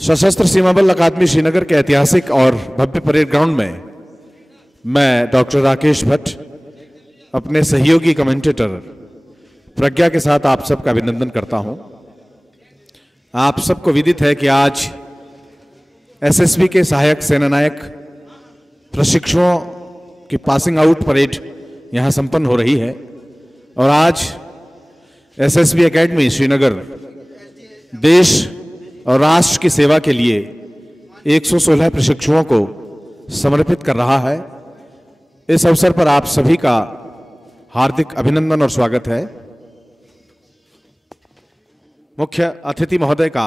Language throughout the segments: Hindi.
सशस्त्र सीमा बल अकादमी श्रीनगर के ऐतिहासिक और भव्य परेड ग्राउंड में मैं डॉक्टर राकेश भट्ट अपने सहयोगी कमेंटेटर प्रज्ञा के साथ आप सबका अभिनंदन करता हूं। आप सबको विदित है कि आज एसएसबी के सहायक सेनानायक प्रशिक्षुओं की पासिंग आउट परेड यहां संपन्न हो रही है और आज एसएसबी एकेडमी श्रीनगर देश और राष्ट्र की सेवा के लिए 116 प्रशिक्षुओं को समर्पित कर रहा है। इस अवसर पर आप सभी का हार्दिक अभिनंदन और स्वागत है। मुख्य अतिथि महोदय का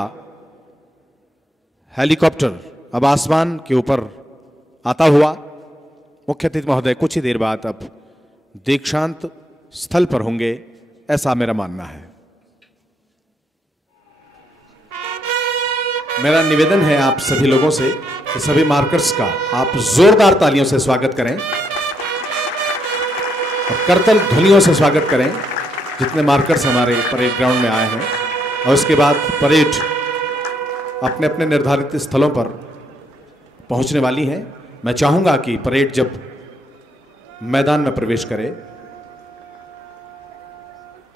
हेलीकॉप्टर अब आसमान के ऊपर आता हुआ मुख्य अतिथि महोदय कुछ ही देर बाद अब दीक्षांत स्थल पर होंगे, ऐसा मेरा मानना है। मेरा निवेदन है आप सभी लोगों से कि सभी मार्कर्स का आप जोरदार तालियों से स्वागत करें और करतल ध्वनियों से स्वागत करें जितने मार्कर्स हमारे परेड ग्राउंड में आए हैं। और उसके बाद परेड अपने अपने निर्धारित स्थलों पर पहुंचने वाली है। मैं चाहूंगा कि परेड जब मैदान में प्रवेश करे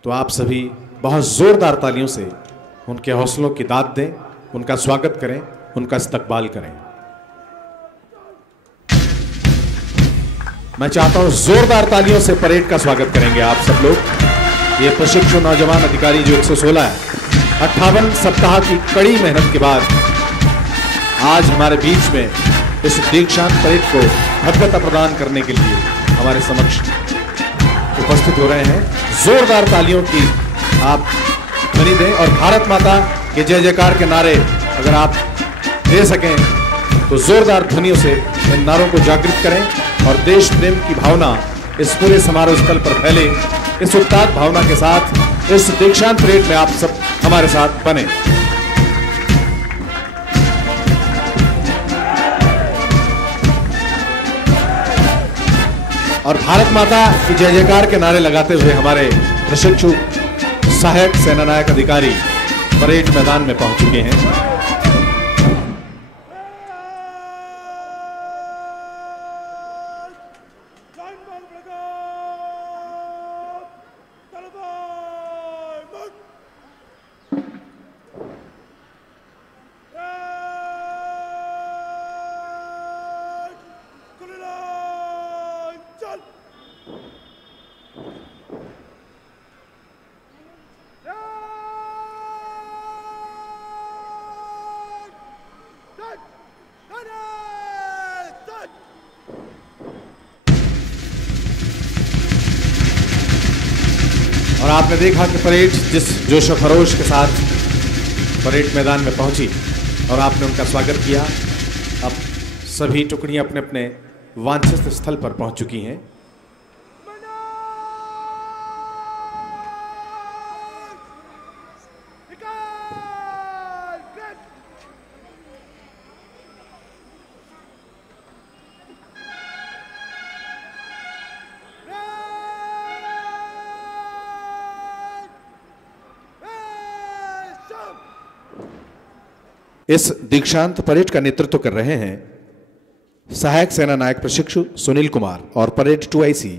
तो आप सभी बहुत जोरदार तालियों से उनके हौसलों की दाद दें, उनका स्वागत करें, उनका इस्तकबाल करें। मैं चाहता हूं जोरदार तालियों से परेड का स्वागत करेंगे आप सब लोग। ये प्रशिक्षु नौजवान अधिकारी जो 116 है, 58 सप्ताह की कड़ी मेहनत के बाद आज हमारे बीच में इस दीक्षांत परेड को भव्यता प्रदान करने के लिए हमारे समक्ष उपस्थित हो रहे हैं। जोरदार तालियों की आप ध्वनि दें और भारत माता के जय जयकार के नारे अगर आप दे सकें तो जोरदार ध्वनियों से इन नारों को जागृत करें और देश प्रेम की भावना इस पूरे समारोह स्थल पर फैले। इस उत्ताप भावना के साथ इस दीक्षांत परेड में आप सब हमारे साथ बने। और भारत माता की जय जयकार के नारे लगाते हुए हमारे प्रशिक्षु सहायक सेनानायक अधिकारी परेड मैदान में पहुंच चुके हैं। और आपने देखा कि परेड जिस जोश और खरोश के साथ परेड मैदान में पहुंची और आपने उनका स्वागत किया। अब सभी टुकड़ियां अपने अपने वांछित स्थल पर पहुंच चुकी हैं। इस दीक्षांत परेड का नेतृत्व कर रहे हैं सहायक सेना नायक प्रशिक्षु सुनील कुमार और परेड 2IC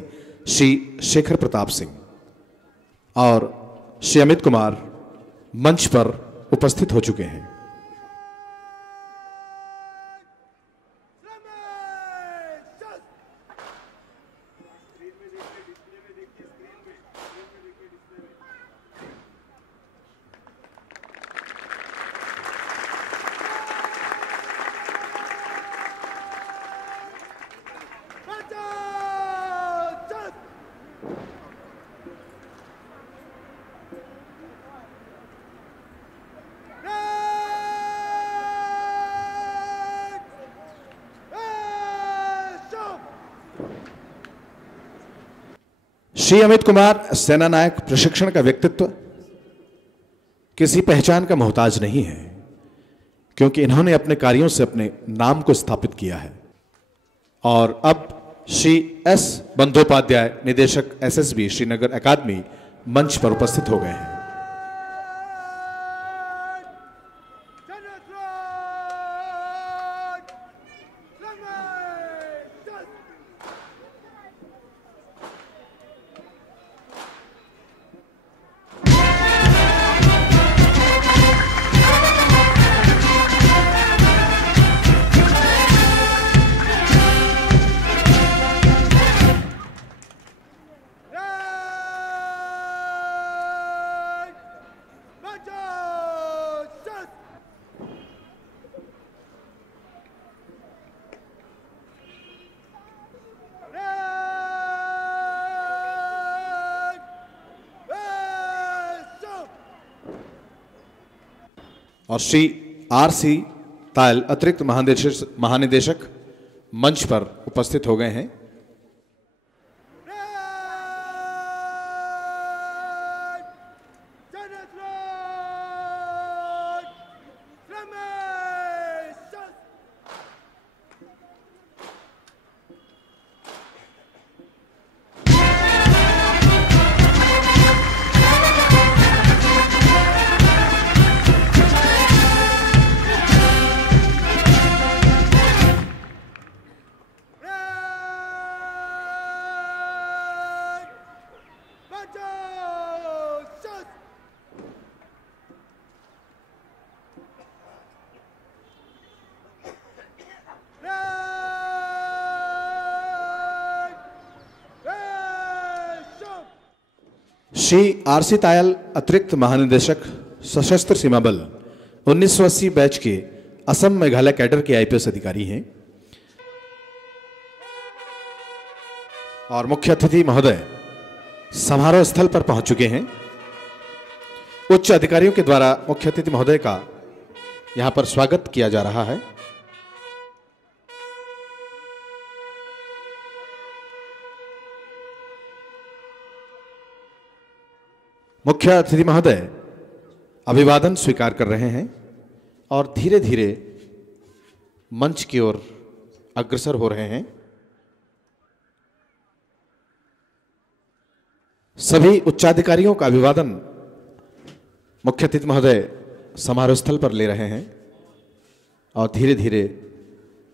श्री शेखर प्रताप सिंह और श्री अमित कुमार मंच पर उपस्थित हो चुके हैं। श्री अमित कुमार सेना नायक प्रशिक्षण का व्यक्तित्व किसी पहचान का मोहताज नहीं है, क्योंकि इन्होंने अपने कार्यों से अपने नाम को स्थापित किया है। और अब श्री एस बंदोपाध्याय निदेशक एसएसबी श्रीनगर अकादमी मंच पर उपस्थित हो गए हैं। और श्री R.C. तायल अतिरिक्त महानिदेशक मंच पर उपस्थित हो गए हैं। श्री R.C. तायल अतिरिक्त महानिदेशक सशस्त्र सीमा बल 1980 बैच के असम मेघालय कैडर के IPS अधिकारी हैं और मुख्य अतिथि महोदय समारोह स्थल पर पहुंच चुके हैं। उच्च अधिकारियों के द्वारा मुख्य अतिथि महोदय का यहां पर स्वागत किया जा रहा है। मुख्य अतिथि महोदय अभिवादन स्वीकार कर रहे हैं और धीरे धीरे मंच की ओर अग्रसर हो रहे हैं। सभी उच्चाधिकारियों का अभिवादन मुख्य अतिथि महोदय समारोह स्थल पर ले रहे हैं और धीरे धीरे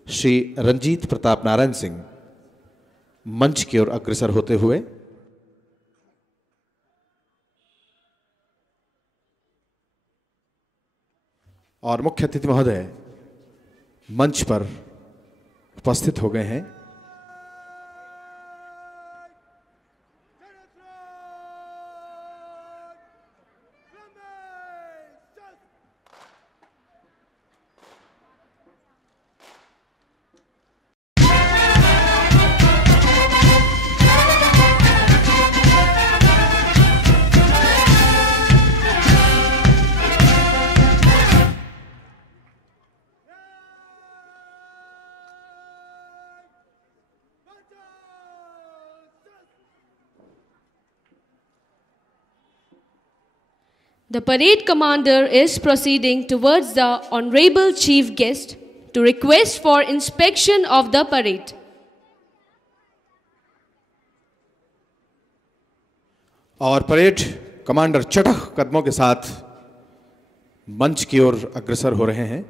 श्री रंजीत प्रताप नारायण सिंह मंच की ओर अग्रसर होते हुए और मुख्य अतिथि महोदय मंच पर उपस्थित हो गए हैं। The parade commander is proceeding towards the Honorable Chief Guest to request for inspection of the parade. और परेड कमांडर चटख कदमों के साथ मंच की ओर अग्रसर हो रहे हैं,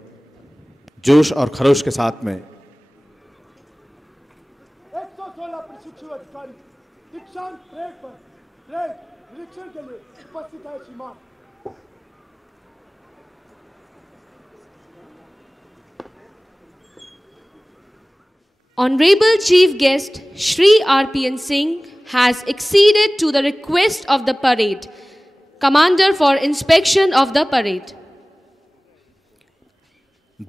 जोश और खरोश के साथ में। 116 प्रशिक्षु अधिकारी दीक्षांत परेड पर परेड निरीक्षण के लिए उपस्थित है। श्रीमान Honorable Chief Guest Shri R.P.N. Singh has acceded to the request of the parade commander for inspection of the parade.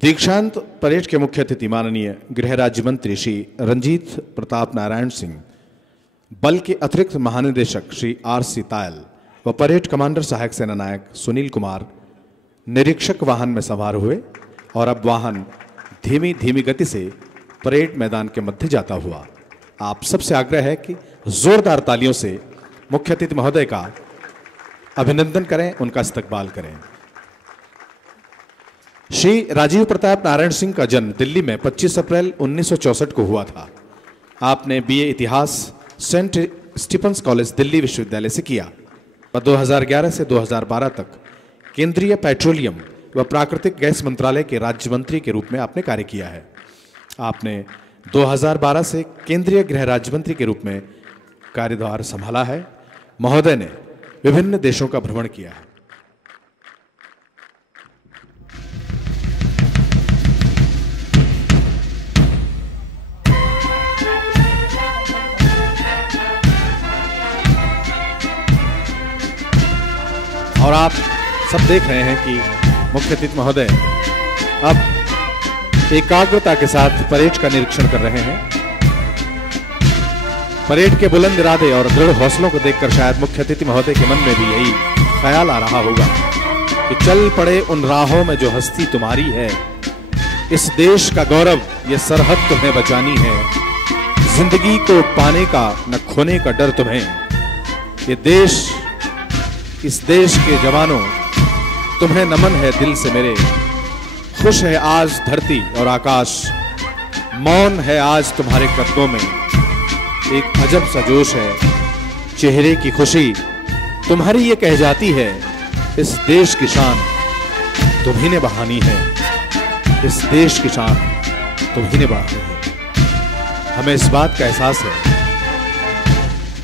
दीक्षांत परेड के मुख्य अतिथि माननीय गृह राज्य मंत्री श्री रंजीत प्रताप नारायण सिंह, बल के अतिरिक्त महानिदेशक श्री R.C. तायल व परेड कमांडर सहायक सेना नायक सुनील कुमार निरीक्षक वाहन में सवार हुए और अब वाहन धीमी धीमी गति से परेड मैदान के मध्य जाता हुआ। आप सबसे आग्रह है कि जोरदार तालियों से मुख्य अतिथि महोदय का अभिनंदन करें, उनका इस्तकबाल करें। श्री राजीव प्रताप नारायण सिंह का जन्म दिल्ली में 25 अप्रैल 1964 को हुआ था। आपने BA इतिहास सेंट स्टीफंस कॉलेज दिल्ली विश्वविद्यालय से किया और 2011 से 2012 तक केंद्रीय पेट्रोलियम व प्राकृतिक गैस मंत्रालय के राज्य मंत्री के रूप में आपने कार्य किया है। आपने 2012 से केंद्रीय गृह राज्य मंत्री के रूप में कार्यभार संभाला है। महोदय ने विभिन्न देशों का भ्रमण किया है। और आप सब देख रहे हैं कि मुख्य अतिथि महोदय अब एकाग्रता के साथ परेड का निरीक्षण कर रहे हैं। परेड के बुलंद इरादे और दृढ़ हौसलों को देखकर शायद मुख्य अतिथि महोदय के मन में भी यही ख्याल आ रहा होगा कि चल पड़े उन राहों में जो हस्ती तुम्हारी है, इस देश का गौरव ये सरहद तुम्हें बचानी है, जिंदगी को पाने का न खोने का डर तुम्हें, ये देश, इस देश के जवानों तुम्हें नमन है दिल से मेरे। खुश है आज धरती और आकाश, मौन है आज तुम्हारे कदमों में, एक अजब सा जोश है, चेहरे की खुशी तुम्हारी ये कह जाती है, इस देश की शान तुम्ही ने बहानी है, इस देश की शान तुम्ही ने बहानी है। हमें इस बात का एहसास है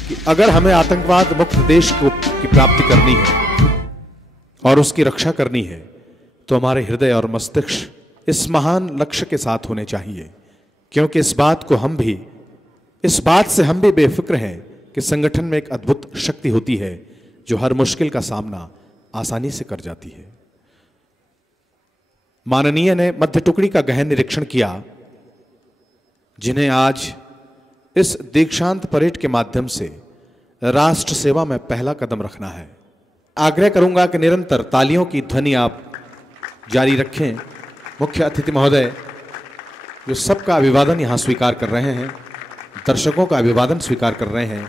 कि अगर हमें आतंकवाद मुक्त देश की प्राप्ति करनी है और उसकी रक्षा करनी है तो हमारे हृदय और मस्तिष्क इस महान लक्ष्य के साथ होने चाहिए, क्योंकि इस बात से हम भी बेफिक्र हैं कि संगठन में एक अद्भुत शक्ति होती है जो हर मुश्किल का सामना आसानी से कर जाती है। माननीय ने मध्य टुकड़ी का गहन निरीक्षण किया, जिन्हें आज इस दीक्षांत परेड के माध्यम से राष्ट्र सेवा में पहला कदम रखना है। आग्रह करूंगा कि निरंतर तालियों की ध्वनि आप जारी रखें। मुख्य अतिथि महोदय जो सबका अभिवादन यहां स्वीकार कर रहे हैं, दर्शकों का अभिवादन स्वीकार कर रहे हैं,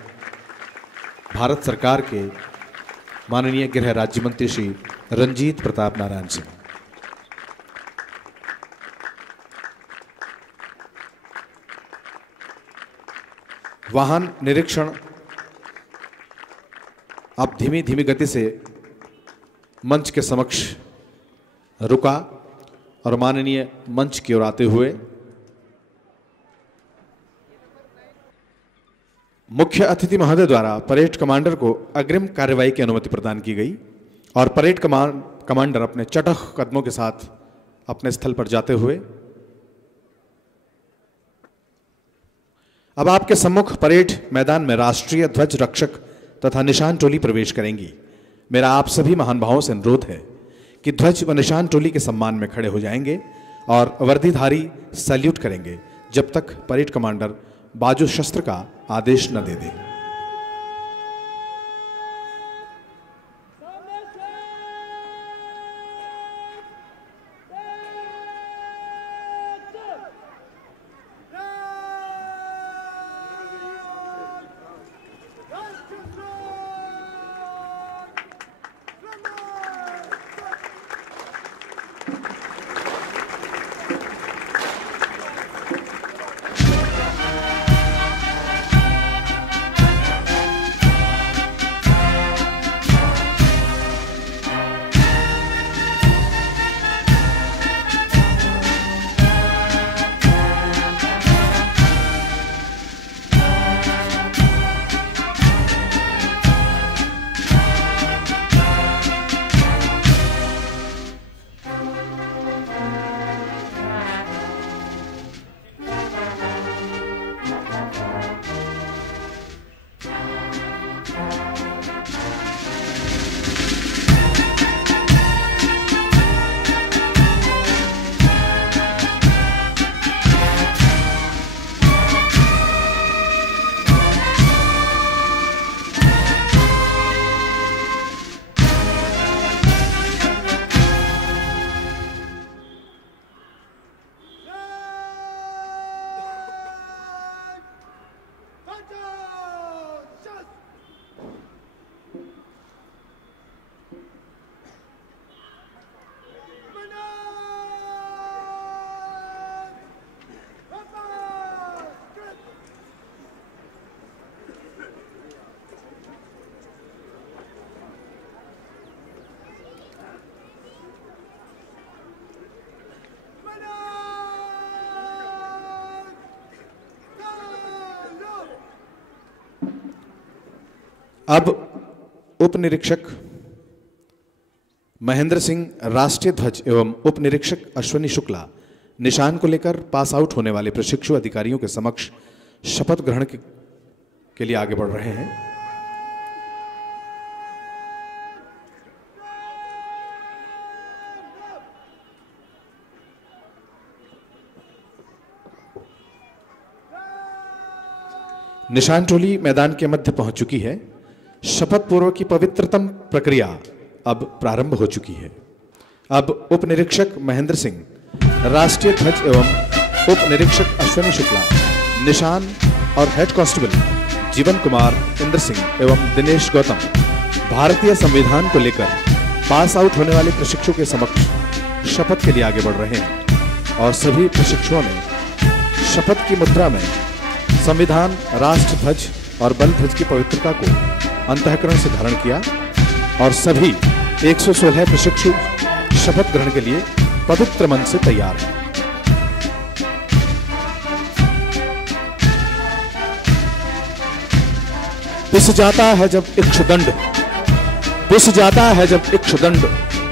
भारत सरकार के माननीय गृह राज्य मंत्री श्री रंजीत प्रताप नारायण सिंह। वाहन निरीक्षण अब धीमी धीमी गति से मंच के समक्ष रुका और माननीय मंच की ओर आते हुए मुख्य अतिथि महोदय द्वारा परेड कमांडर को अग्रिम कार्रवाई की अनुमति प्रदान की गई और परेड कमांडर अपने चटख कदमों के साथ अपने स्थल पर जाते हुए अब आपके सम्मुख परेड मैदान में राष्ट्रीय ध्वज रक्षक तथा निशान टोली प्रवेश करेंगी। मेरा आप सभी महान भावों से अनुरोध है कि ध्वज व निशान टोली के सम्मान में खड़े हो जाएंगे और वर्दीधारी सैल्यूट करेंगे जब तक परेड कमांडर बाजू शस्त्र का आदेश न दे दे। अब उप निरीक्षक महेंद्र सिंह, राष्ट्रीय ध्वज एवं उप निरीक्षक अश्विनी शुक्ला निशान को लेकर पास आउट होने वाले प्रशिक्षु अधिकारियों के समक्ष शपथ ग्रहण के लिए आगे बढ़ रहे हैं। निशान टोली मैदान के मध्य पहुंच चुकी है। शपथ पूर्व की पवित्रतम प्रक्रिया अब प्रारंभ हो चुकी है। अब उप निरीक्षक महेंद्र सिंह, राष्ट्रीय ध्वज एवं उप निरीक्षक अश्विनी शुक्ला निशान और हेड कांस्टेबल जीवन कुमार, इंद्र सिंह एवं दिनेश गौतम भारतीय संविधान को लेकर पास आउट होने वाले प्रशिक्षु के समक्ष शपथ के लिए आगे बढ़ रहे हैं और सभी प्रशिक्षुओं ने शपथ की मुद्रा में संविधान, राष्ट्र ध्वज और बल ध्वज की पवित्रता को अंतःकरण से धारण किया और सभी 116 प्रशिक्षु शपथ ग्रहण के लिए पवित्र मन से तैयार हैं। पिस जाता है जब इक्षुदंड, पिस जाता है जब इक्षुदंड,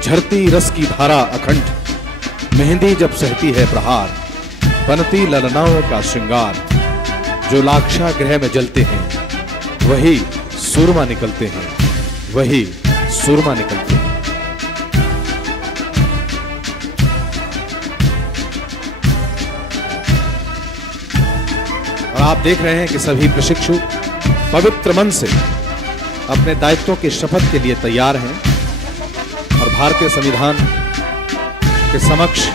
झरती रस की धारा अखंड, मेहंदी जब सहती है प्रहार, बनती ललनाओं का श्रृंगार, जो लाक्षागृह में जलते हैं वही सूरमा निकलते हैं, वही सूरमा निकलते हैं। और आप देख रहे हैं कि सभी प्रशिक्षु पवित्र मन से अपने दायित्वों के शपथ के लिए तैयार हैं और भारतीय संविधान के समक्ष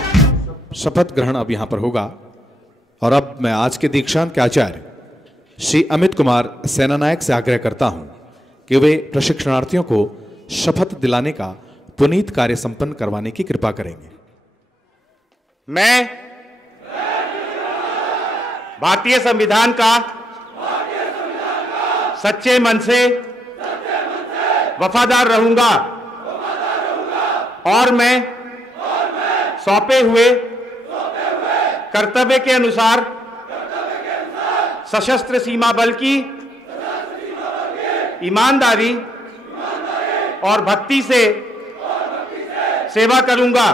शपथ ग्रहण अब यहां पर होगा। और अब मैं आज के दीक्षांत के आचार्य श्री अमित कुमार सेनानायक से आग्रह करता हूं कि वे प्रशिक्षणार्थियों को शपथ दिलाने का पुनीत कार्य संपन्न करवाने की कृपा करेंगे। मैं भारतीय संविधान का सच्चे मन से वफादार रहूंगा और मैं सौंपे हुए कर्तव्य के अनुसार सशस्त्र सीमा बल की ईमानदारी और भक्ति से सेवा करूंगा।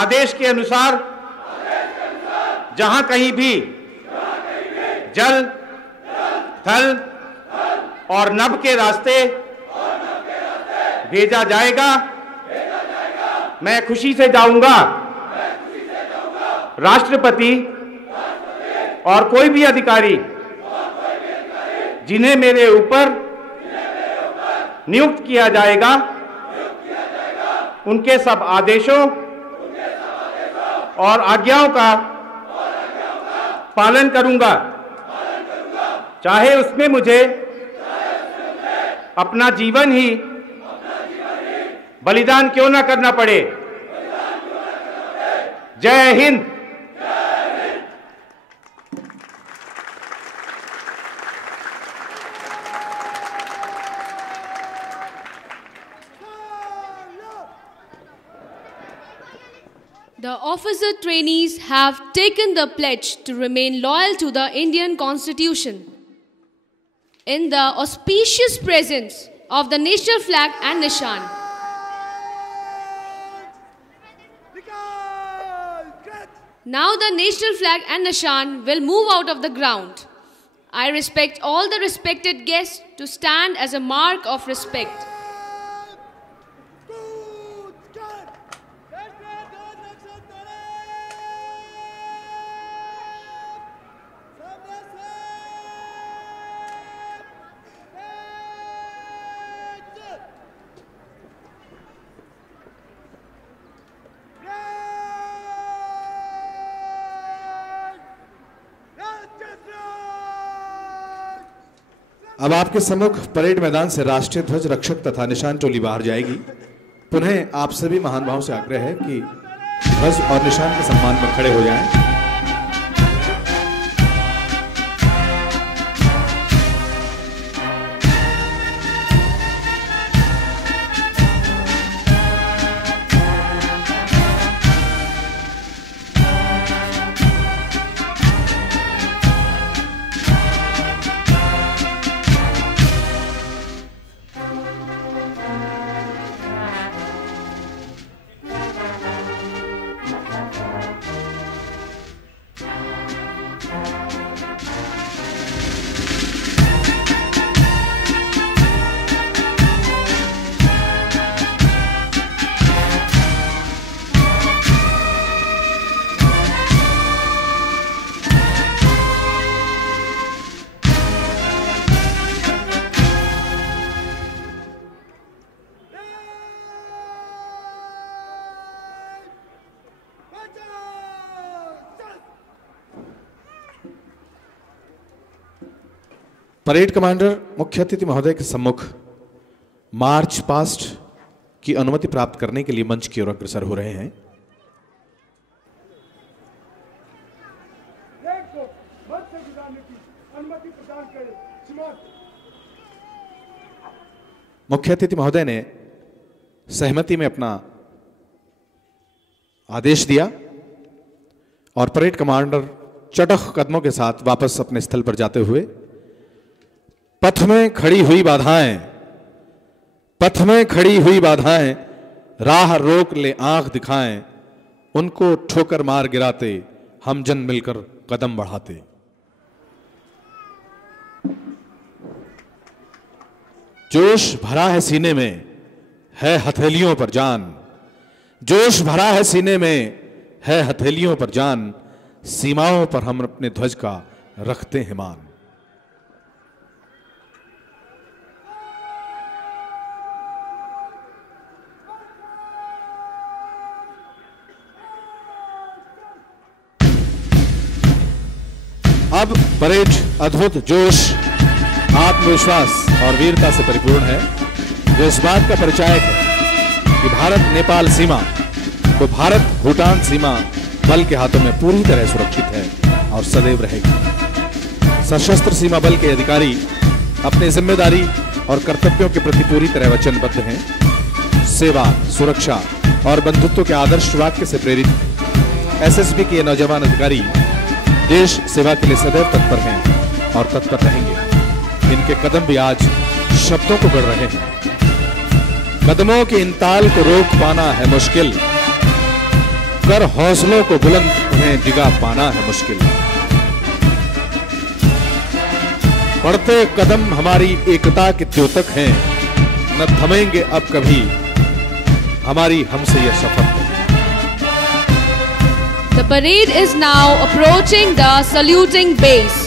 आदेश के अनुसार जहां कहीं भी जल, थल और नभ के रास्ते भेजा जाएगा, मैं खुशी से जाऊंगा। राष्ट्रपति और कोई भी अधिकारी जिन्हें मेरे ऊपर नियुक्त किया जाएगा, उनके सब आदेशों और आज्ञाओं का पालन करूंगा, चाहे उसमें मुझे अपना जीवन ही बलिदान क्यों ना करना पड़े। जय Hind. The officer trainees have taken the pledge to remain loyal to the Indian Constitution. In the auspicious presence of the national flag and Nishan, now the national flag and Nishan will move out of the ground. I respect all the respected guests to stand as a mark of respect. अब आपके सम्मुख परेड मैदान से राष्ट्रीय ध्वज रक्षक तथा निशान टोली बाहर जाएगी। पुनः आप सभी महान भावों से आग्रह है कि ध्वज और निशान के सम्मान में खड़े हो जाएं। परेड कमांडर मुख्य अतिथि महोदय के सम्मुख मार्च पास्ट की अनुमति प्राप्त करने के लिए मंच की ओर अग्रसर हो रहे हैं। मंच से गुजारने की अनुमति प्रदान करें। श्रीमान मुख्य अतिथि महोदय ने सहमति में अपना आदेश दिया और परेड कमांडर चटख कदमों के साथ वापस अपने स्थल पर जाते हुए पथ में खड़ी हुई बाधाएं राह रोक ले आंख दिखाएं, उनको ठोकर मार गिराते हम जन मिलकर कदम बढ़ाते। जोश भरा है सीने में है हथेलियों पर जान, जोश भरा है सीने में है हथेलियों पर जान, सीमाओं पर हम अपने ध्वज का रखते हैं मान। अब परेड अद्भुत जोश, आत्मविश्वास और वीरता से परिपूर्ण है, जो इस बात का परिचायक है कि भारत नेपाल सीमा तो भारत भूटान सीमा बल के हाथों में पूरी तरह सुरक्षित है और सदैव रहेगी। सशस्त्र सीमा बल के अधिकारी अपनी जिम्मेदारी और कर्तव्यों के प्रति पूरी तरह वचनबद्ध हैं। सेवा, सुरक्षा और बंधुत्व के आदर्श वाक्य से प्रेरित एसएसबी के ये नौजवान अधिकारी देश सेवा के लिए सदैव तत्पर हैं और तत्पर रहेंगे। इनके कदम भी आज शब्दों को गढ़ रहे हैं। कदमों के इन ताल को रोक पाना है मुश्किल, कर हौसलों को बुलंद उन्हें डिगा पाना है मुश्किल। बढ़ते कदम हमारी एकता के द्योतक हैं, न थमेंगे अब कभी हमारी हमसे यह शपथ। The parade is now approaching the saluting base.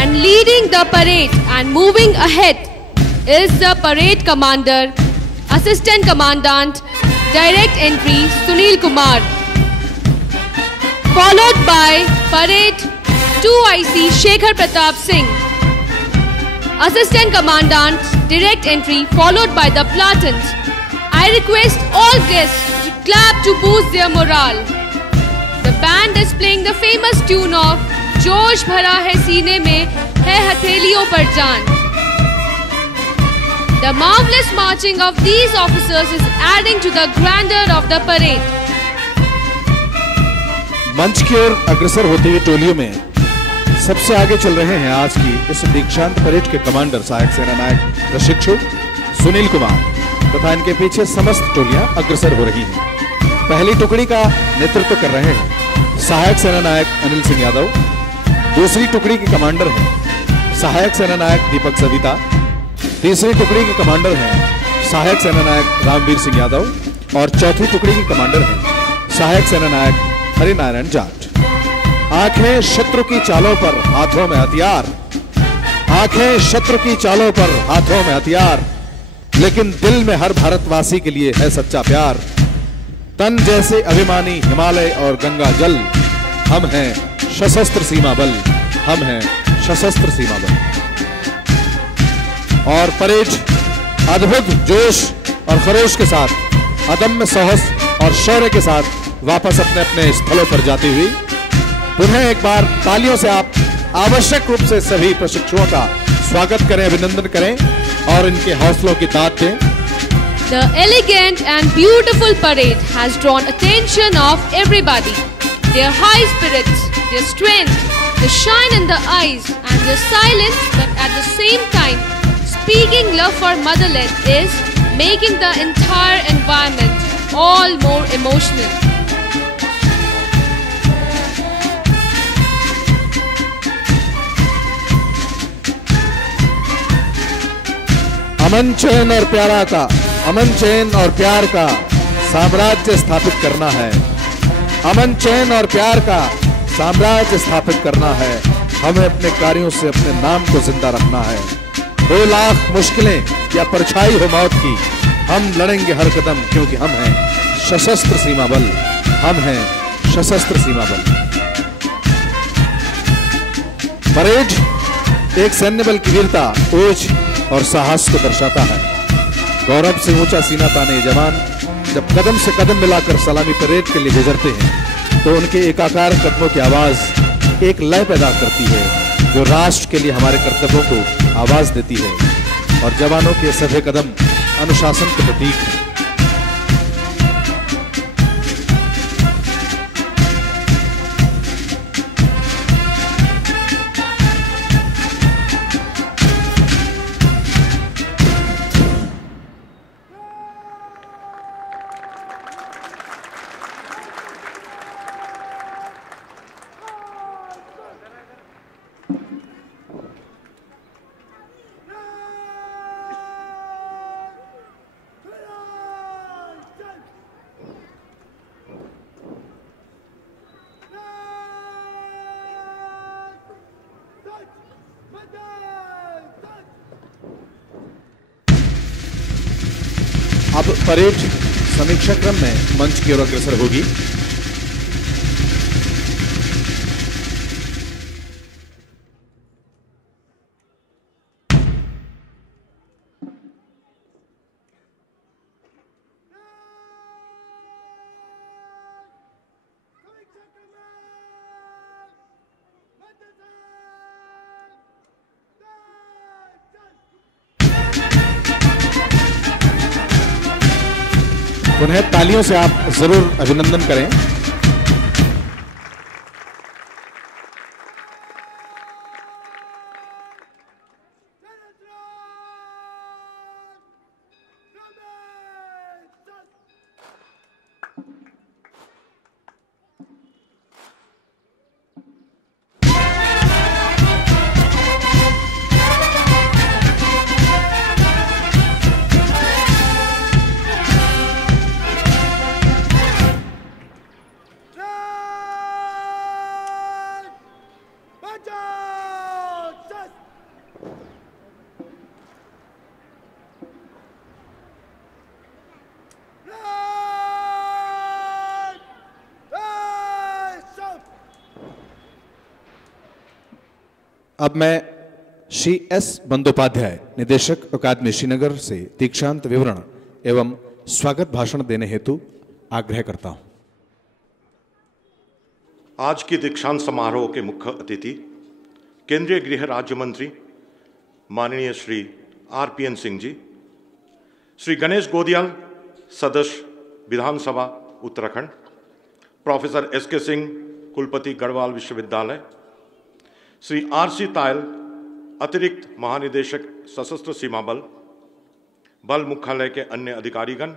And leading the parade and moving ahead is the parade commander, Assistant Commandant, Direct Entry Sunil Kumar, followed by Parade 2IC Shekhar Pratap Singh, Assistant Commandant, Direct Entry, followed by the platoons. I request all guests to clap to boost their morale. The band is playing the famous tune of जोश भरा है सीने में है हथेलियों पर जान. The marvelous marching of these officers is adding to the grandeur of the parade. मंच की ओर अग्रसर होते हुए टोलियों में सबसे आगे चल रहे हैं आज की इस दीक्षांत परेड के कमांडर सहायक सेना नायक प्रशिक्षु सुनील कुमार तथा इनके पीछे समस्त टोलियां अग्रसर हो रही हैं. पहली टुकड़ी का नेतृत्व कर रहे हैं सहायक सेना नायक अनिल सिंह यादव. दूसरी टुकड़ी के कमांडर हैं सहायक सेना नायक दीपक सविता. तीसरी टुकड़ी के कमांडर हैं सहायक सेना नायक रामवीर सिंह यादव और चौथी टुकड़ी के कमांडर हैं सहायक सेना नायक हरिनारायण जाट. आंखें शत्रु की चालों पर, हाथों में हथियार. आंखें शत्रु की चालों पर, हाथों में हथियार, लेकिन दिल में हर भारतवासी के लिए है सच्चा प्यार. तन जैसे अभिमानी हिमालय और गंगा जल, हम हैं सशस्त्र सीमा बल, हम हैं सशस्त्र सीमा बल. और परेड अद्भुत जोश और खरोश के साथ, अदम्य साहस और शौर्य के साथ वापस अपने अपने स्थलों पर जाती हुई पुनः एक बार तालियों से आप आवश्यक रूप से सभी प्रशिक्षुओं का स्वागत करें, अभिनंदन करें और इनके हौसलों की दाद दें. The elegant and beautiful parade has drawn attention of everybody. Their high spirits, their strength, the shine in the eyes and their silence, but at the same time speaking love for motherland is making the entire environment all more emotional. अमन चैन और प्यारा का, अमन चैन और प्यार का साम्राज्य स्थापित करना है. अमन चैन और प्यार का साम्राज्य स्थापित करना है. हमें अपने कार्यों से अपने नाम को जिंदा रखना है. 2 लाख मुश्किलें या परछाई हो मौत की, हम लड़ेंगे हर कदम, क्योंकि हम हैं सशस्त्र सीमा बल, हम हैं सशस्त्र सीमा बल. परेड एक सैन्य बल की वीरता, ओज और साहस को दर्शाता है। गौरव से ऊंचा सीना ताने ये जवान जब कदम से कदम मिलाकर सलामी परेड के लिए गुजरते हैं तो उनके एकाकार कदमों की आवाज एक लय पैदा करती है जो राष्ट्र के लिए हमारे कर्तव्यों को आवाज देती है। और जवानों के सभे कदम अनुशासन के प्रतीक हैं। अब परेड समीक्षा क्रम में मंच की ओर अग्रसर होगी। उन्हें तालियों से आप जरूर अभिनंदन करें। अब मैं श्री एस बंदोपाध्याय, निदेशक अकादमी श्रीनगर से दीक्षांत विवरण एवं स्वागत भाषण देने हेतु आग्रह करता हूं। आज की दीक्षांत समारोह के मुख्य अतिथि केंद्रीय गृह राज्य मंत्री माननीय श्री RPN सिंह जी, श्री गणेश गोदियाल, सदस्य विधानसभा उत्तराखंड, प्रोफेसर SK सिंह, कुलपति गढ़वाल विश्वविद्यालय, श्री RC तायल, अतिरिक्त महानिदेशक सशस्त्र सीमा बल, बल मुख्यालय के अन्य अधिकारीगण,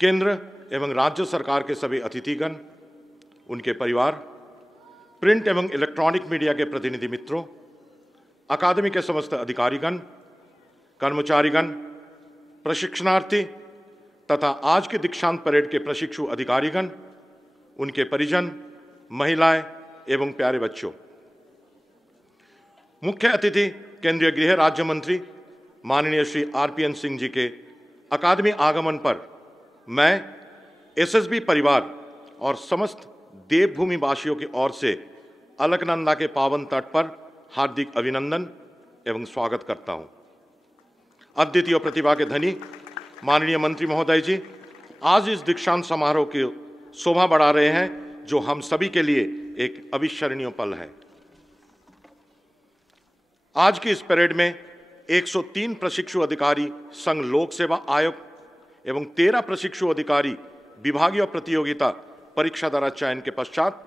केंद्र एवं राज्य सरकार के सभी अतिथिगण, उनके परिवार, प्रिंट एवं इलेक्ट्रॉनिक मीडिया के प्रतिनिधि मित्रों, अकादमी के समस्त अधिकारीगण, कर्मचारीगण, प्रशिक्षणार्थी तथा आज के दीक्षांत परेड के प्रशिक्षु अधिकारीगण, उनके परिजन, महिलाएं एवं प्यारे बच्चों। मुख्य अतिथि केंद्रीय गृह राज्य मंत्री माननीय श्री RPN सिंह जी के अकादमी आगमन पर मैं SSB परिवार और समस्त देवभूमि वासियों की ओर से अलकनंदा के पावन तट पर हार्दिक अभिनंदन एवं स्वागत करता हूं। अद्वितीय प्रतिभा के धनी माननीय मंत्री महोदय जी आज इस दीक्षांत समारोह की शोभा बढ़ा रहे हैं, जो हम सभी के लिए एक अविस्मरणीय पल है। आज की इस परेड में 103 प्रशिक्षु अधिकारी संघ लोक सेवा आयोग एवं 13 प्रशिक्षु अधिकारी विभागीय प्रतियोगिता परीक्षा द्वारा चयन के पश्चात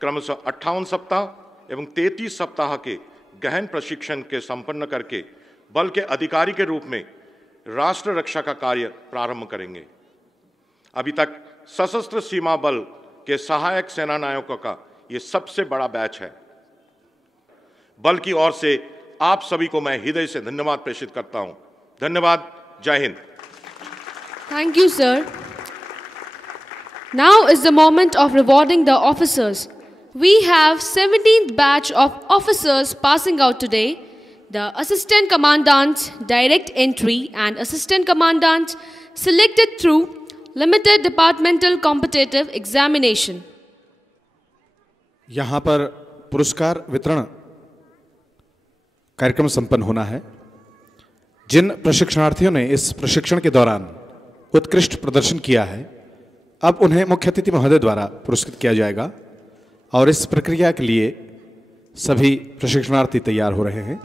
क्रमशः 58 सप्ताह एवं 33 सप्ताह के गहन प्रशिक्षण के संपन्न करके बल के अधिकारी के रूप में राष्ट्र रक्षा का कार्य प्रारंभ करेंगे। अभी तक सशस्त्र सीमा बल के सहायक सेना नायकों का ये सबसे बड़ा बैच है। बल की ओर से आप सभी को मैं हृदय से धन्यवाद प्रेषित करता हूं। धन्यवाद। जय Hind. Thank you, sir. Now is the moment of rewarding the officers. We have 17th batch of officers passing out today. The assistant commandants, direct entry and assistant commandants selected through limited departmental competitive examination. यहां पर पुरस्कार वितरण कार्यक्रम संपन्न होना है। जिन प्रशिक्षणार्थियों ने इस प्रशिक्षण के दौरान उत्कृष्ट प्रदर्शन किया है, अब उन्हें मुख्य अतिथि महोदय द्वारा पुरस्कृत किया जाएगा और इस प्रक्रिया के लिए सभी प्रशिक्षणार्थी तैयार हो रहे हैं।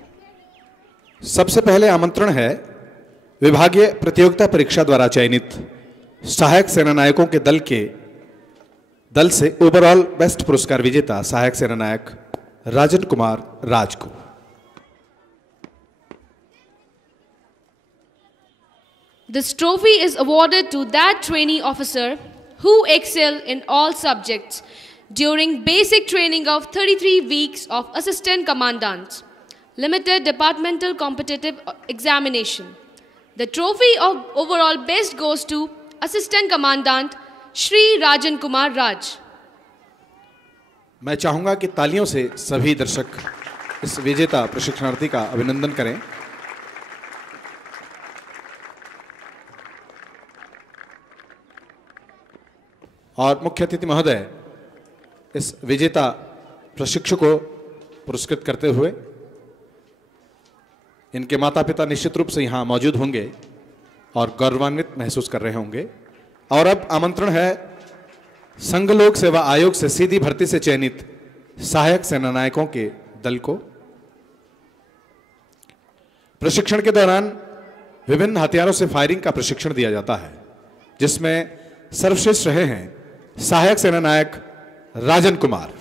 सबसे पहले आमंत्रण है विभागीय प्रतियोगिता परीक्षा द्वारा चयनित सहायक सेनानायकों के दल से ओवरऑल बेस्ट पुरस्कार विजेता सहायक सेनानायक राजन कुमार राज को। This trophy is awarded to that trainee officer who excelled in all subjects during basic training of 33 weeks of Assistant Commandants, Limited Departmental Competitive Examination. The trophy of overall best goes to Assistant Commandant Shri Rajan Kumar Raj. मैं चाहूंगा कि तालियों से सभी दर्शक इस विजेता प्रशिक्षणार्थी का अभिनंदन करें। और मुख्य अतिथि महोदय इस विजेता प्रशिक्षु को पुरस्कृत करते हुए इनके माता पिता निश्चित रूप से यहाँ मौजूद होंगे और गौरवान्वित महसूस कर रहे होंगे। और अब आमंत्रण है संघ लोक सेवा आयोग से सीधी भर्ती से चयनित सहायक सेनानायकों के दल को। प्रशिक्षण के दौरान विभिन्न हथियारों से फायरिंग का प्रशिक्षण दिया जाता है, जिसमें सर्वश्रेष्ठ रहे हैं सहायक सेनानायक Rajan Kumar.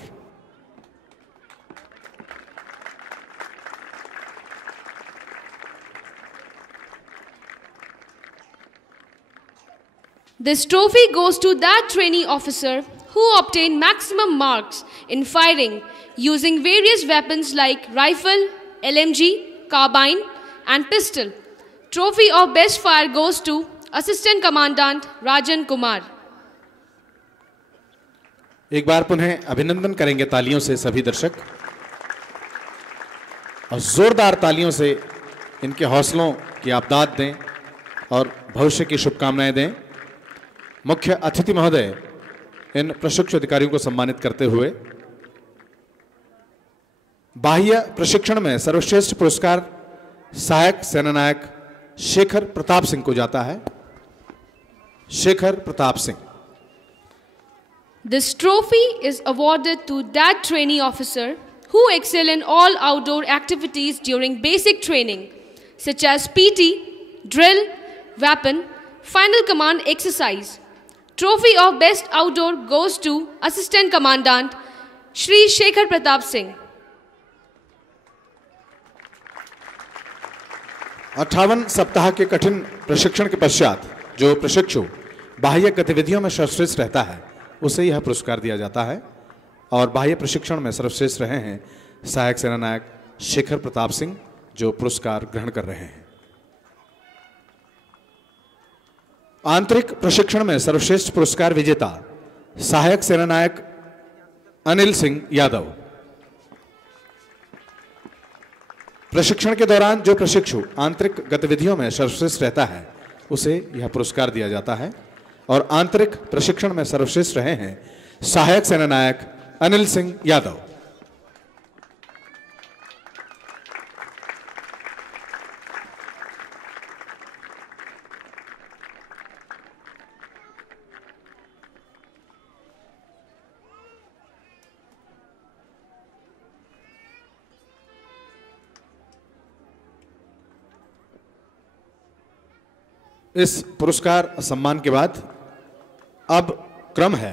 This trophy goes to that trainee officer who obtained maximum marks in firing using various weapons like rifle, LMG, carbine and pistol. Trophy of best fire goes to Assistant Commandant Rajan Kumar. एक बार पुनः अभिनंदन करेंगे तालियों से सभी दर्शक और जोरदार तालियों से इनके हौसलों की आप दाद दें और भविष्य की शुभकामनाएं दें। मुख्य अतिथि महोदय इन प्रशिक्षु अधिकारियों को सम्मानित करते हुए बाह्य प्रशिक्षण में सर्वश्रेष्ठ पुरस्कार सहायक सेनानायक शेखर प्रताप सिंह को जाता है। Shekhar Pratap Singh. This trophy is awarded to that trainee officer who excel in all outdoor activities during basic training, such as PT, drill, weapon, final command exercise. Trophy of best outdoor goes to Assistant Commandant Shri Shekhar Pratap Singh. 58 सप्ताह के कठिन प्रशिक्षण के पश्चात जो प्रशिक्षु बाह्य गतिविधियों में सर्वश्रेष्ठ रहता है उसे यह पुरस्कार दिया जाता है और बाह्य प्रशिक्षण में सर्वश्रेष्ठ रहे हैं सहायक सेनानायक शेखर प्रताप सिंह, जो पुरस्कार ग्रहण कर रहे हैं। आंतरिक प्रशिक्षण में सर्वश्रेष्ठ पुरस्कार विजेता सहायक सेनानायक अनिल सिंह यादव। प्रशिक्षण के दौरान जो प्रशिक्षु आंतरिक गतिविधियों में सर्वश्रेष्ठ रहता है उसे यह पुरस्कार दिया जाता है और आंतरिक प्रशिक्षण में सर्वश्रेष्ठ रहे हैं सहायक सेनानायक अनिल सिंह यादव। इस पुरस्कार सम्मान के बाद अब क्रम है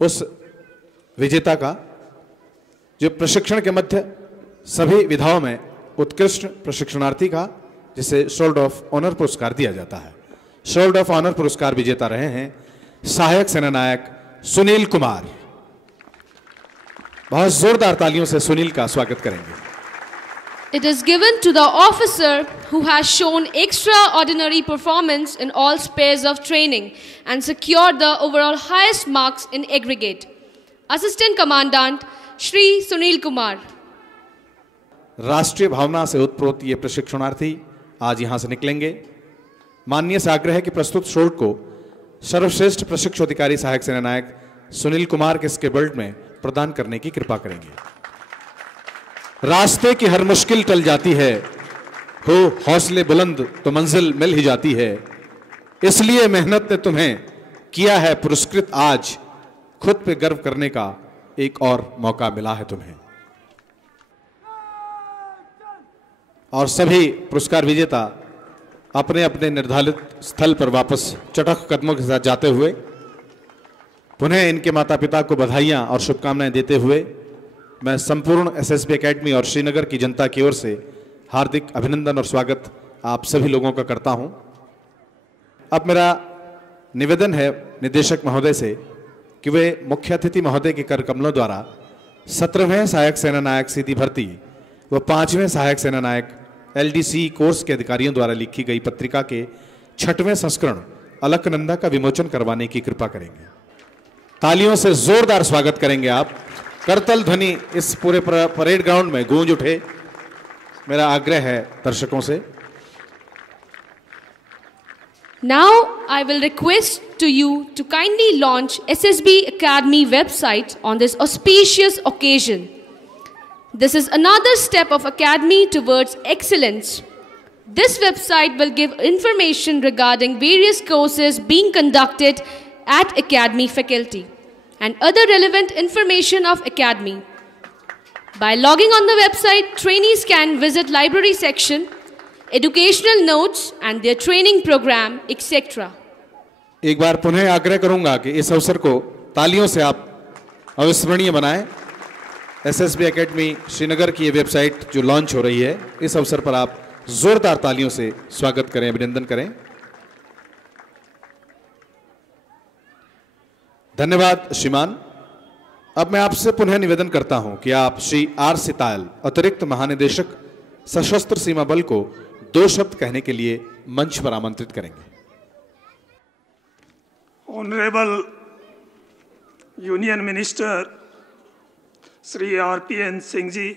उस विजेता का जो प्रशिक्षण के मध्य सभी विधाओं में उत्कृष्ट प्रशिक्षणार्थी का, जिसे शोल्ड ऑफ ऑनर पुरस्कार दिया जाता है। शोल्ड ऑफ ऑनर पुरस्कार विजेता रहे हैं सहायक सेनानायक सुनील कुमार। बहुत जोरदार तालियों से सुनील का स्वागत करेंगे। It is given to the officer who has shown extraordinary performance in all spheres of training and secured the overall highest marks in aggregate. Assistant Commandant Shri Sunil Kumar. राष्ट्रीय भावना से उत्प्रोत ये प्रशिक्षणार्थी आज यहां से निकलेंगे। माननीय से आग्रह है कि प्रस्तुत शोल्ड को सर्वश्रेष्ठ प्रशिक्षु अधिकारी सहायक सेनानायक सुनील कुमार के इसके बेल्ट में प्रदान करने की कृपा करेंगे। रास्ते की हर मुश्किल टल जाती है, हो हौसले बुलंद तो मंजिल मिल ही जाती है। इसलिए मेहनत ने तुम्हें किया है पुरस्कृत, आज खुद पे गर्व करने का एक और मौका मिला है तुम्हें। और सभी पुरस्कार विजेता अपने अपने निर्धारित स्थल पर वापस चटख कदमों के साथ जाते हुए पुनः इनके माता पिता को बधाइयां और शुभकामनाएं देते हुए मैं संपूर्ण एसएसबी एकेडमी और श्रीनगर की जनता की ओर से हार्दिक अभिनंदन और स्वागत आप सभी लोगों का करता हूं। अब मेरा निवेदन है निदेशक महोदय से कि वे मुख्य अतिथि महोदय के कर कमलों द्वारा 17वें सहायक सेना नायक सीधी भर्ती व 5वें सहायक सेना नायक एलडीसी कोर्स के अधिकारियों द्वारा लिखी गई पत्रिका के 6वें संस्करण अलकनंदा का विमोचन करवाने की कृपा करेंगे। तालियों से जोरदार स्वागत करेंगे आप। करतल ध्वनि इस पूरे परेड ग्राउंड में गूंज उठे, मेरा आग्रह है दर्शकों से। Now I will request to you to kindly launch SSB Academy website on this auspicious occasion. This is another step of Academy towards excellence. This website will give information regarding various courses being conducted at Academy faculty and other relevant information of Academy. By logging on the website, trainees can visit library section, educational notes and their training program, etc. एक बार पुनः आग्रह करूंगा कि इस अवसर को तालियों से आप अविस्मरणीय बनाएं। एसएसबी एकेडमी श्रीनगर की ये वेबसाइट जो लॉन्च हो रही है, इस अवसर पर आप जोरदार तालियों से स्वागत करें, अभिनंदन करें। धन्यवाद श्रीमान। अब मैं आपसे पुनः निवेदन करता हूं कि आप श्री आर सितायल, अतिरिक्त महानिदेशक सशस्त्र सीमा बल को 2 शब्द कहने के लिए मंच पर आमंत्रित करेंगे। Honourable union minister Shri RPN Singh ji,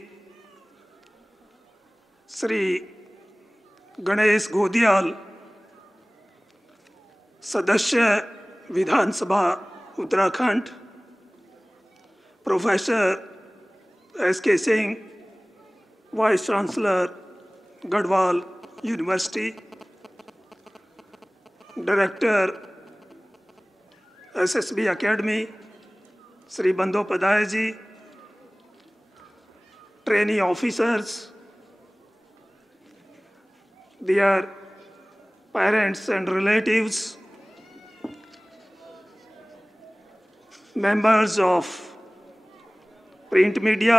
Shri Ganesh Godiyal, सदस्य विधानसभा Uttarakhand, professor SK. Singh, vice chancellor Garhwal university, director SSB academy Shri Bandopadhyay ji, trainee officers, their parents and relatives, members of print media,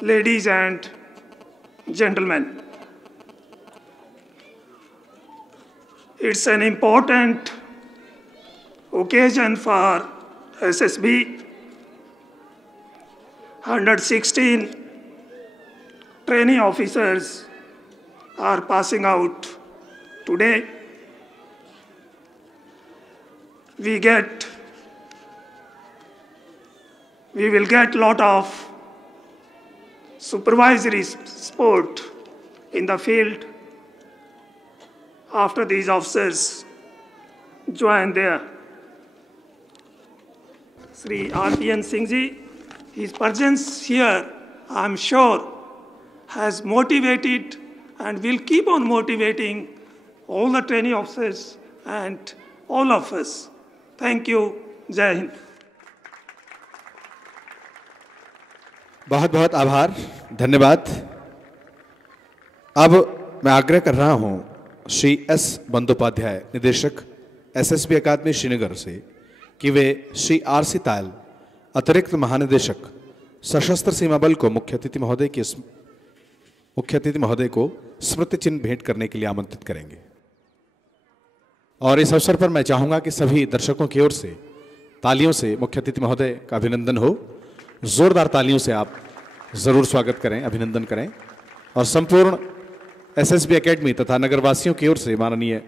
ladies and gentlemen. It's an important occasion for SSB. 116 trainee officers are passing out today. We will get lot of supervisory support in the field after these officers join there. Sri R.P.N. Singh ji, his presence here, I'm sure, has motivated and will keep on motivating all the trainee officers and all of us. Thank you. Jai Hind. बहुत बहुत आभार, धन्यवाद। अब मैं आग्रह कर रहा हूं श्री एस बंदोपाध्याय, निदेशक एसएसबी अकादमी श्रीनगर से, कि वे श्री आर सितायल, अतिरिक्त महानिदेशक सशस्त्र सीमा बल को मुख्य अतिथि महोदय को स्मृति चिन्ह भेंट करने के लिए आमंत्रित करेंगे। और इस अवसर पर मैं चाहूंगा कि सभी दर्शकों की ओर से तालियों से मुख्य अतिथि महोदय का अभिनंदन हो। जोरदार तालियों से आप जरूर स्वागत करें, अभिनंदन करें। और संपूर्ण एसएसबी एकेडमी तथा नगरवासियों की ओर से माननीय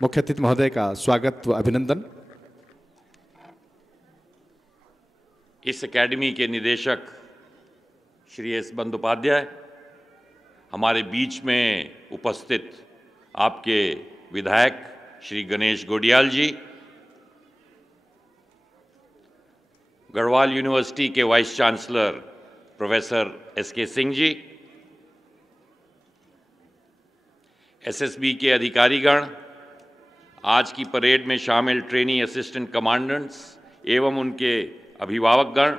मुख्य अतिथि महोदय का स्वागत व अभिनंदन। इस एकेडमी के निदेशक श्री एस बंदोपाध्याय, हमारे बीच में उपस्थित आपके विधायक श्री गणेश गोडियाल जी, गढ़वाल यूनिवर्सिटी के vice chancellor professor SK Singh ji, SSB के अधिकारीगण, आज की परेड में शामिल ट्रेनी असिस्टेंट कमांडेंट्स एवं उनके अभिभावकगण,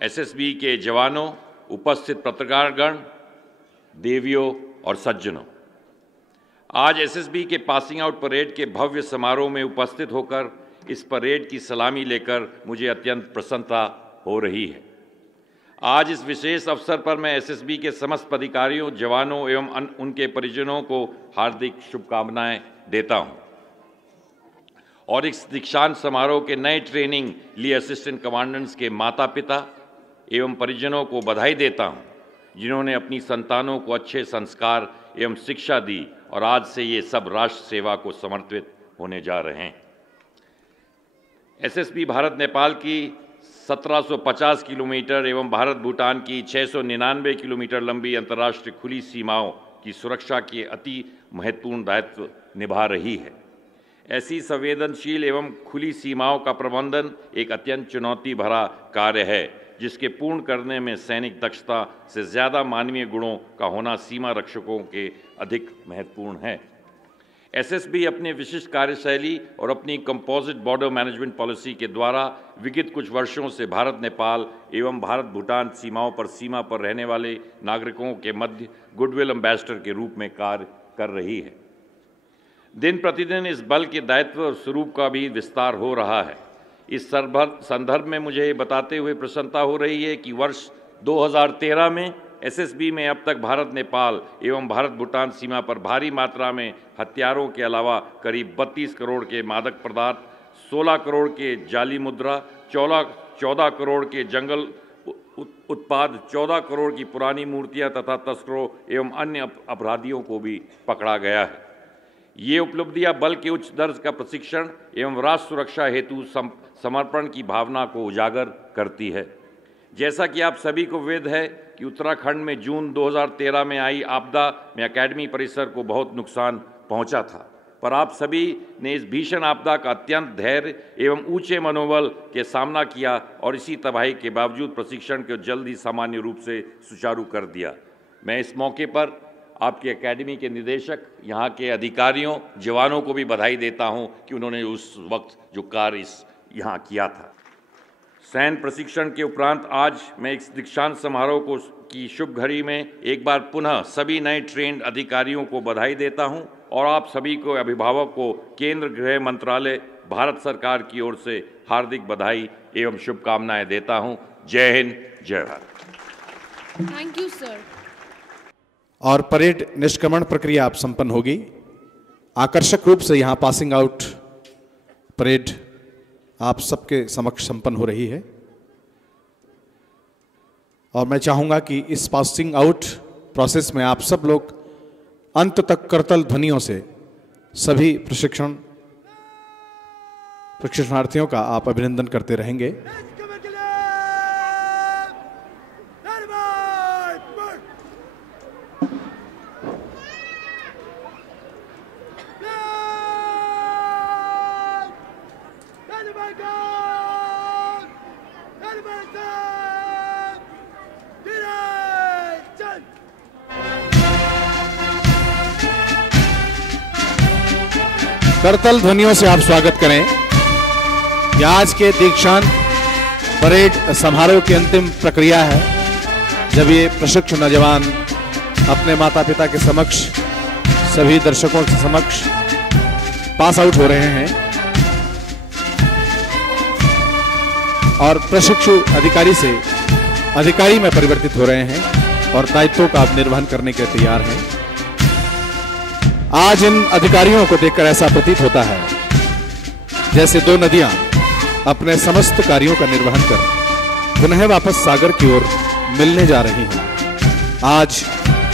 SSB के जवानों, उपस्थित पत्रकारगण, देवियों और सज्जनों, आज SSB के पासिंग आउट परेड के भव्य समारोह में उपस्थित होकर इस परेड की सलामी लेकर मुझे अत्यंत प्रसन्नता हो रही है। आज इस विशेष अवसर पर मैं SSB के समस्त अधिकारियों, जवानों एवं उनके परिजनों को हार्दिक शुभकामनाएं देता हूं और इस दीक्षांत समारोह के नए ट्रेनिंग लिए असिस्टेंट कमांडेंट्स के माता पिता एवं परिजनों को बधाई देता हूं, जिन्होंने अपनी संतानों को अच्छे संस्कार एवं शिक्षा दी और आज से ये सब राष्ट्र सेवा को समर्पित होने जा रहे हैं। SSB भारत नेपाल की 1750 किलोमीटर एवं भारत भूटान की 699 किलोमीटर लंबी अंतर्राष्ट्रीय खुली सीमाओं की सुरक्षा के अति महत्वपूर्ण दायित्व निभा रही है। ऐसी संवेदनशील एवं खुली सीमाओं का प्रबंधन एक अत्यंत चुनौती भरा कार्य है, जिसके पूर्ण करने में सैनिक दक्षता से ज़्यादा मानवीय गुणों का होना सीमा रक्षकों के अधिक महत्वपूर्ण है। SSB अपने विशिष्ट कार्यशैली और अपनी कंपोजिट बॉर्डर मैनेजमेंट पॉलिसी के द्वारा विगत कुछ वर्षों से भारत नेपाल एवं भारत भूटान सीमा पर रहने वाले नागरिकों के मध्य गुडविल एम्बेसडर के रूप में कार्य कर रही है। दिन प्रतिदिन इस बल के दायित्व और स्वरूप का भी विस्तार हो रहा है। इस संदर्भ में मुझे बताते हुए प्रसन्नता हो रही है कि वर्ष 2013 में SSB में अब तक भारत नेपाल एवं भारत भूटान सीमा पर भारी मात्रा में हथियारों के अलावा करीब 32 करोड़ के मादक पदार्थ, 16 करोड़ के जाली मुद्रा, 14 करोड़ के जंगल उत्पाद, 14 करोड़ की पुरानी मूर्तियां तथा तस्करों एवं अन्य अपराधियों को भी पकड़ा गया है। ये उपलब्धियां बल के उच्च दर्ज का प्रशिक्षण एवं राष्ट्र सुरक्षा हेतु समर्पण की भावना को उजागर करती है। जैसा कि आप सभी को वेद है कि उत्तराखंड में जून 2013 में आई आपदा में अकेडमी परिसर को बहुत नुकसान पहुंचा था, पर आप सभी ने इस भीषण आपदा का अत्यंत धैर्य एवं ऊंचे मनोबल के सामना किया और इसी तबाही के बावजूद प्रशिक्षण को जल्द ही सामान्य रूप से सुचारू कर दिया। मैं इस मौके पर आपकी अकेडमी के निदेशक, यहाँ के अधिकारियों, जवानों को भी बधाई देता हूँ कि उन्होंने उस वक्त जो कार्य यहाँ किया था। सैन्य प्रशिक्षण के उपरांत आज मैं इस दीक्षांत समारोह की शुभ घड़ी में एक बार पुनः सभी नए ट्रेंड अधिकारियों को बधाई देता हूं और आप सभी को अभिभावक को केंद्र गृह मंत्रालय भारत सरकार की ओर से हार्दिक बधाई एवं शुभकामनाएं देता हूं। जय हिंद, जय भारत। Thank you sir. और परेड निष्क्रमण प्रक्रिया अब संपन्न होगी। आकर्षक रूप से यहाँ पासिंग आउट परेड आप सबके समक्ष संपन्न हो रही है और मैं चाहूंगा कि इस पासिंग आउट प्रोसेस में आप सब लोग अंत तक करतल ध्वनियों से सभी प्रशिक्षणार्थियों का आप अभिनंदन करते रहेंगे। करतल ध्वनियों से आप स्वागत करें कि आज के दीक्षांत परेड समारोह की अंतिम प्रक्रिया है, जब ये प्रशिक्षु नौजवान अपने माता पिता के समक्ष, सभी दर्शकों के समक्ष पास आउट हो रहे हैं और प्रशिक्षु अधिकारी से अधिकारी में परिवर्तित हो रहे हैं और दायित्वों का अब निर्वहन करने के तैयार हैं। आज इन अधिकारियों को देखकर ऐसा प्रतीत होता है जैसे दो नदियां अपने समस्त कार्यों का निर्वहन कर पुनः वापस सागर की ओर मिलने जा रही हैं। आज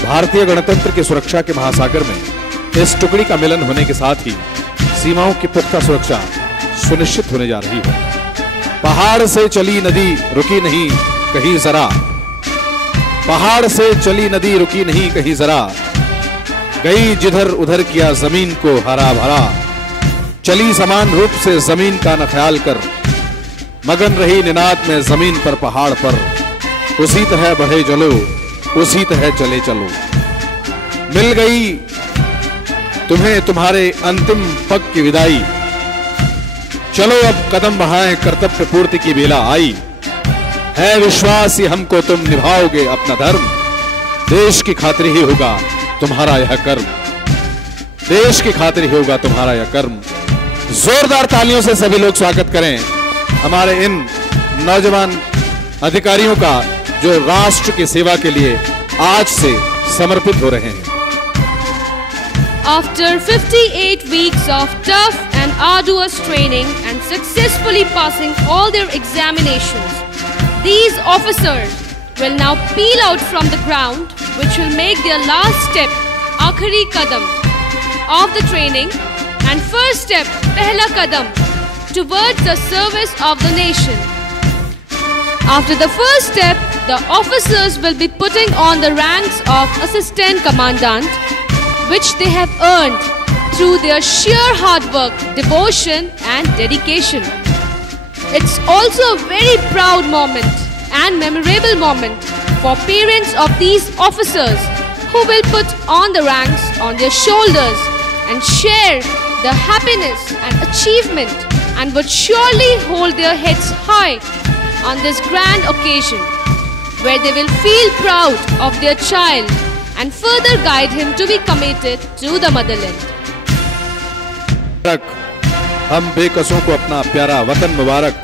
भारतीय गणतंत्र की सुरक्षा के महासागर में इस टुकड़ी का मिलन होने के साथ ही सीमाओं की पुख्ता सुरक्षा सुनिश्चित होने जा रही है। पहाड़ से चली नदी रुकी नहीं कहीं जरा, पहाड़ से चली नदी रुकी नहीं कहीं जरा, गई जिधर उधर किया जमीन को हरा भरा, चली समान रूप से जमीन का न ख्याल कर, मगन रही निनाद में जमीन पर पहाड़ पर, उसी तरह बढ़े चलो, उसी तरह चले चलो। मिल गई तुम्हें तुम्हारे अंतिम पग की विदाई, चलो अब कदम बढ़ाएं, कर्तव्य पूर्ति की बेला आई। है विश्वास ही हमको तुम निभाओगे अपना धर्म, देश की खातिर ही होगा तुम्हारा यह कर्म, देश की खातिर ही होगा तुम्हारा यह कर्म। जोरदार तालियों से सभी लोग स्वागत करें हमारे इन नौजवान अधिकारियों का जो राष्ट्र की सेवा के लिए आज से समर्पित हो रहे हैं। After 58 weeks of tough and arduous training and successfully passing all their examinations, these officers will now peel out from the ground, which will make their last step, Aakhari Kadam, of the training and first step, Pehla Kadam, towards the service of the nation. After the first step, the officers will be putting on the ranks of Assistant Commandant, which they have earned through their sheer hard work, devotion and dedication. It's also a very proud moment and memorable moment for parents of these officers who will put on the ranks on their shoulders and share the happiness and achievement, and would surely hold their heads high on this grand occasion, where they will feel proud of their child and further guide him to be committed to the motherland. हम बेकसों को अपना प्यारा वतन मुबारक,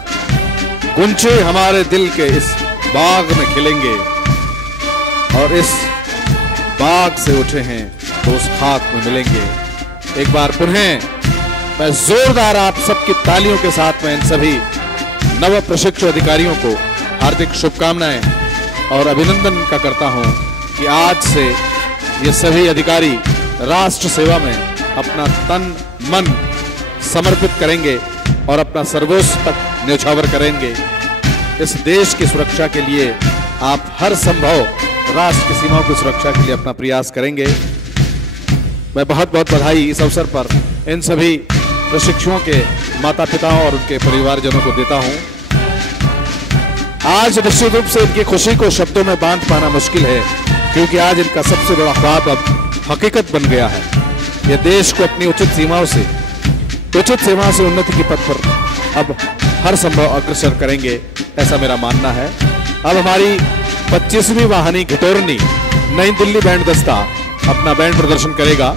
गुंचे हमारे दिल के इस बाग में खिलेंगे, और इस बाग से उठे हैं तो उस खाक में मिलेंगे। एक बार पुनः मैं जोरदार आप सबकी तालियों के साथ में इन सभी नव प्रशिक्षु अधिकारियों को हार्दिक शुभकामनाएं और अभिनंदन का करता हूं कि आज से ये सभी अधिकारी राष्ट्र सेवा में अपना तन मन समर्पित करेंगे और अपना सर्वोच्च तक न्यौछावर करेंगे। इस देश की सुरक्षा के लिए आप हर संभव राष्ट्र की सीमाओं की सुरक्षा के लिए अपना प्रयास करेंगे। मैं बहुत बहुत बधाई इस अवसर पर इन सभी प्रशिक्षुओं के माता पिताओं और उनके परिवारजनों को देता हूं। आज निश्चित रूप से इनकी खुशी को शब्दों में बांध पाना मुश्किल है, क्योंकि आज इनका सबसे बड़ा ख्वाब अब हकीकत बन गया है। ये देश को अपनी उचित सीमाओं से उन्नति के पथ पर अब हर संभव अग्रसर करेंगे, ऐसा मेरा मानना है। अब हमारी 25वीं वाहिनी घिटोरनी नई दिल्ली बैंड दस्ता अपना बैंड प्रदर्शन करेगा।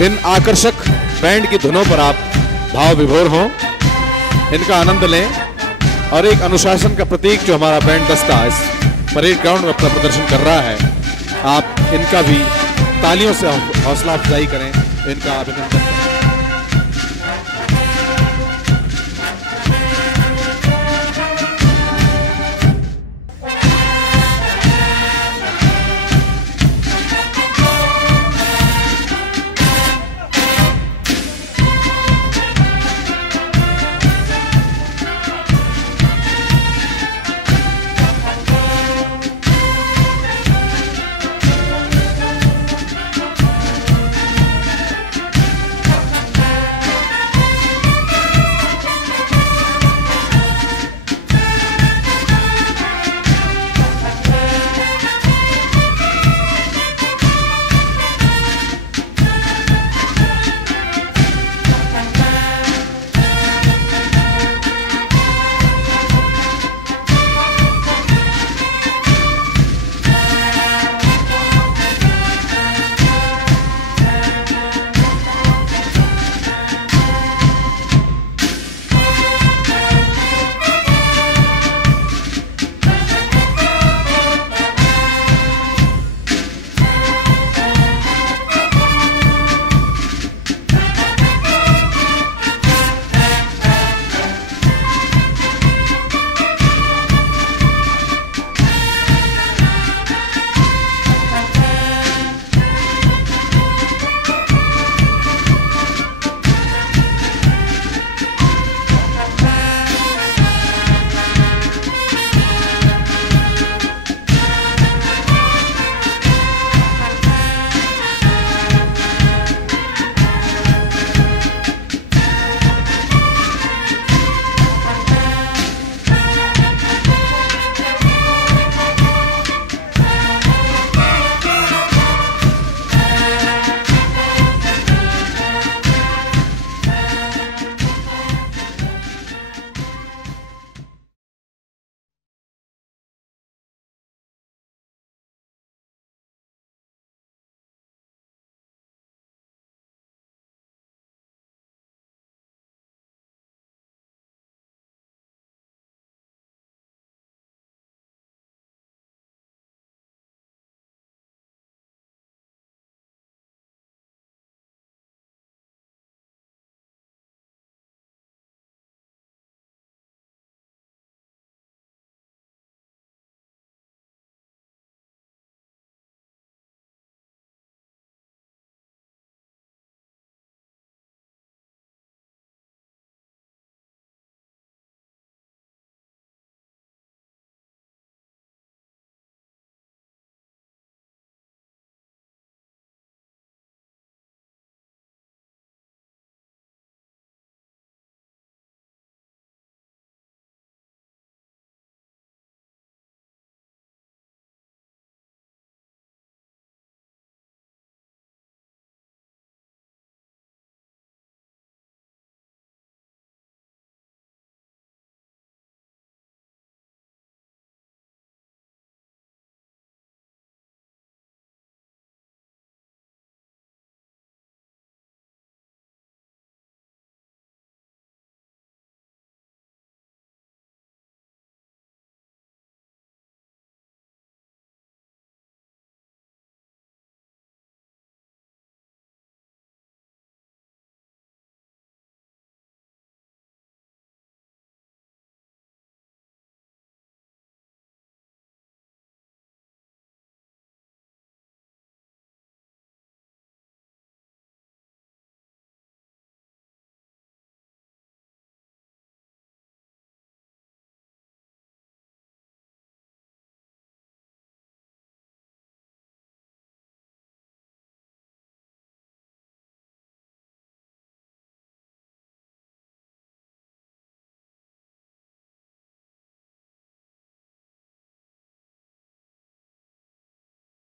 इन आकर्षक बैंड की धुनों पर आप भाव विभोर हों, इनका आनंद लें, और एक अनुशासन का प्रतीक जो हमारा बैंड दस्ता इस परेड ग्राउंड में अपना प्रदर्शन कर रहा है, आप इनका भी तालियों से हौसला अफजाई करें, इनका अभिनंदन करें।